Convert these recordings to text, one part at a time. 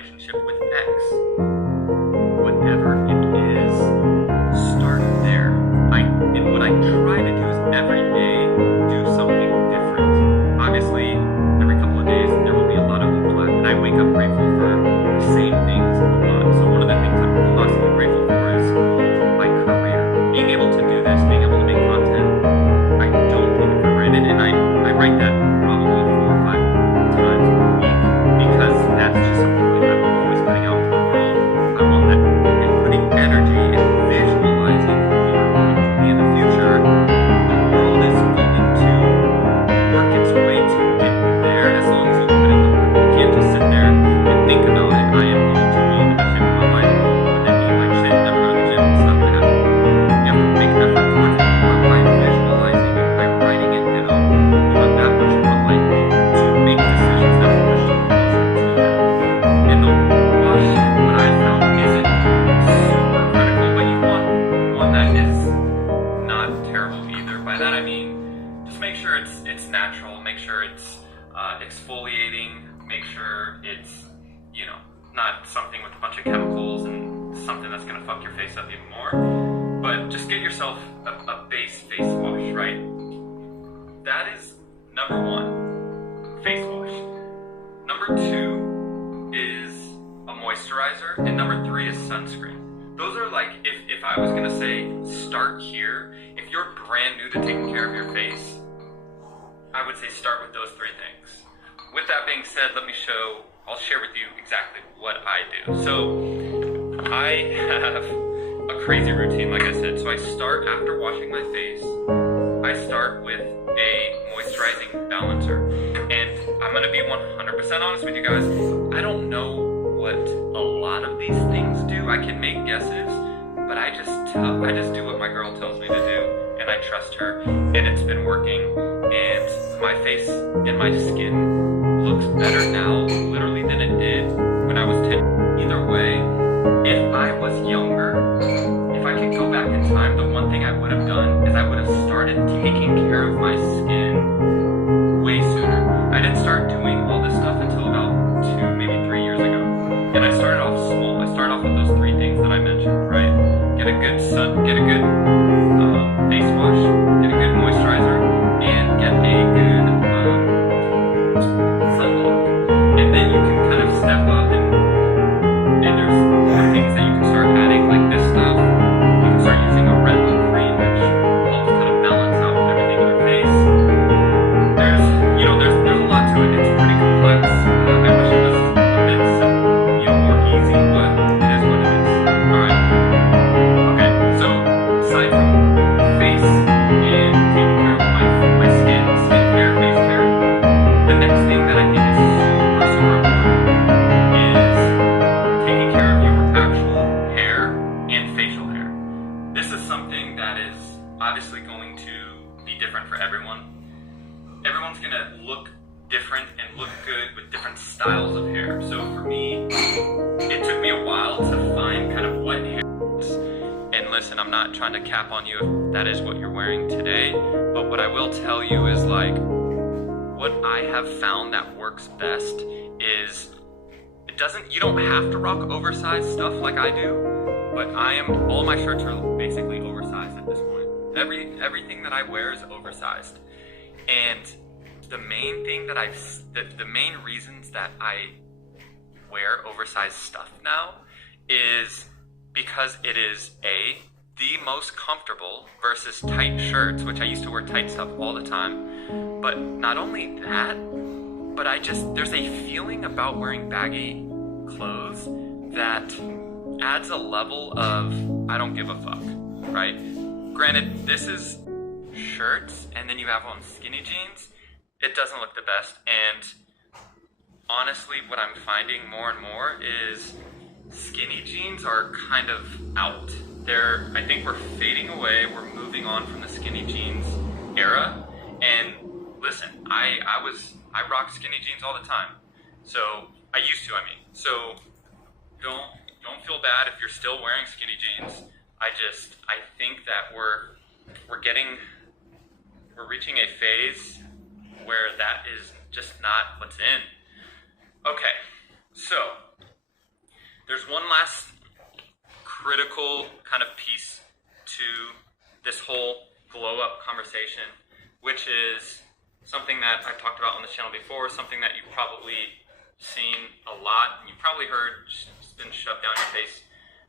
relationship with X. Whatever it is, start there. And what I try to do is every day do something different. Obviously, every couple of days there will be a lot of overlap, and I wake up grateful for the same things a lot. So one of the things I'm constantly grateful for is my career. Being able to do this, being able to make content, I don't take it for granted, and I write that probably 4 or 5 times a week because that's just something that I'm always putting out into the world. I want that, and putting energy and visualizing who you're going to be in the future. The world is going to work its way to get you there as long as you put in the work. You can't just sit there and think about it. I am going to be in the best shape of my life, but then eat like shit, never go to the gym. It's not going to happen. You have to make an effort towards it, but by visualizing it, by writing it down, you are that much more likely to make decisions that push you closer to that. And the wash, what I found, isn't super critical, but you want one that is not terrible either. By that I mean, just make sure it's natural, make sure it's exfoliating, make sure it's, not something with a bunch of chemicals and something that's gonna fuck your face up even more. But just get yourself a base face wash, right? That is number 1, face wash. Number 2 is a moisturizer, and number 3 is sunscreen. Those are like, if I was gonna say start here, if you're brand new to taking care of your face, I would say start with those 3 things. With that being said, I'll share with you exactly what I do. So I have a crazy routine, like I said. So I start after washing my face, I start with a moisturizing balancer. And I'm gonna be 100% honest with you guys, I don't know what a lot of these things do. I can make guesses, but I just do what my girl tells me to do, and I trust her, and it's been working, and my face and my skin looks better now, literally, than it did when I was 10. Either way, if I was younger, if I could go back in time, the one thing I would have done is I would have started taking care of my skin way sooner. I didn't start doing all this stuff until about 2, maybe 3 years ago. And I started off small. I started off with those 3 things that I mentioned, right? Get a good face wash, get a good moisturizer, and get a good sunblock. And then you can kind of step up, and there's more things that you can start adding, like this stuff. You can start using a retinol cream, which helps kind of balance out everything in your face. There's a lot to it. It's pretty complex. I wish it was a bit simple, more easy, but it is what it is. Alright. Okay, so aside from face and taking care of my skincare, face care, the next thing that I think is super, super important is taking care of your actual hair and facial hair. This is something that is obviously going to be different for everyone. Everyone's gonna look different and look good with different styles of hair. So for me, it took me a while to find kind of what hair is. And listen, I'm not trying to cap on you if that is what you're wearing today, but what I will tell you is, like, what I have found that works best is you don't have to rock oversized stuff like I do, but all my shirts are basically oversized at this point. Everything that I wear is oversized. And the main reasons that I wear oversized stuff now is because it is the most comfortable versus tight shirts, which I used to wear tight stuff all the time. But not only that, but there's a feeling about wearing baggy clothes that adds a level of I don't give a fuck, right? Granted, this is shirts, and then you have on skinny jeans. It doesn't look the best, and honestly, what I'm finding more and more is skinny jeans are kind of out. I think we're fading away. We're moving on from the skinny jeans era. And listen, I rock skinny jeans all the time. So I used to. So don't feel bad if you're still wearing skinny jeans. I think that we're reaching a phase where that is just not what's in. Okay, so There's one last critical kind of piece to this whole glow up conversation, which is something that I've talked about on this channel before, something that you've probably seen a lot, and you've probably heard it's been shoved down your face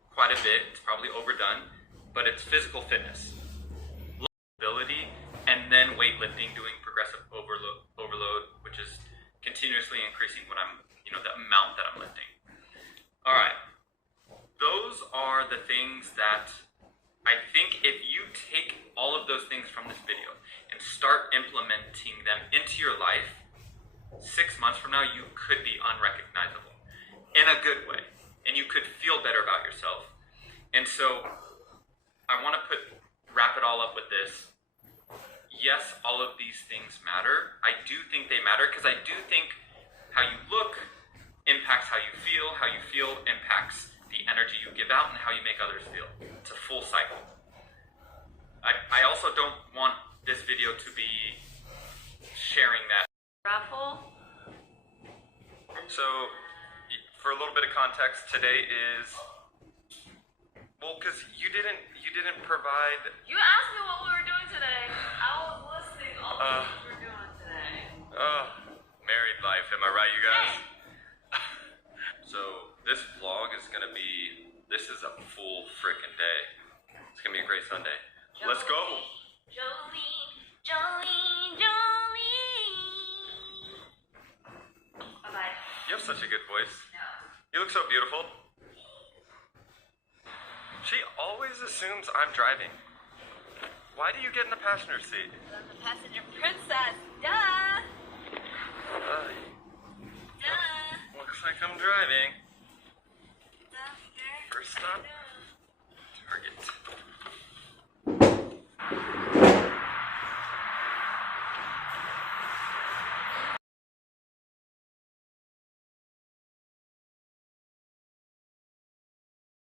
quite a bit. It's probably overdone, but it's physical fitness, ability, and then weightlifting, doing progressive overload, which is continuously increasing what I'm, the amount that I'm lifting. All right, those are the things that I think if you take all of those things from this video and start implementing them into your life, 6 months from now, you could be unrecognizable in a good way, and you could feel better about yourself. And so I want to wrap it all up with this. Yes, all of these things matter. I do think they matter because I do think how you look impacts how you feel impacts the energy you give out, and how you make others feel. It's a full cycle. I also don't want this video to be sharing that. Raffle. So, for a little bit of context, today is, well, because you didn't provide. You asked me what we were doing today. I was listening all the things we were doing today. Married life, am I right, you guys? Hey. So, this vlog is gonna be, this is a full frickin' day. It's gonna be a great Sunday. Jolene, let's go. Jolene, Jolene, Jolene. Bye-bye. You have such a good voice. No. You look so beautiful. She always assumes I'm driving. Why do you get in the passenger seat? I'm the passenger princess. Duh. Duh. Looks like I'm driving. First stop, Target.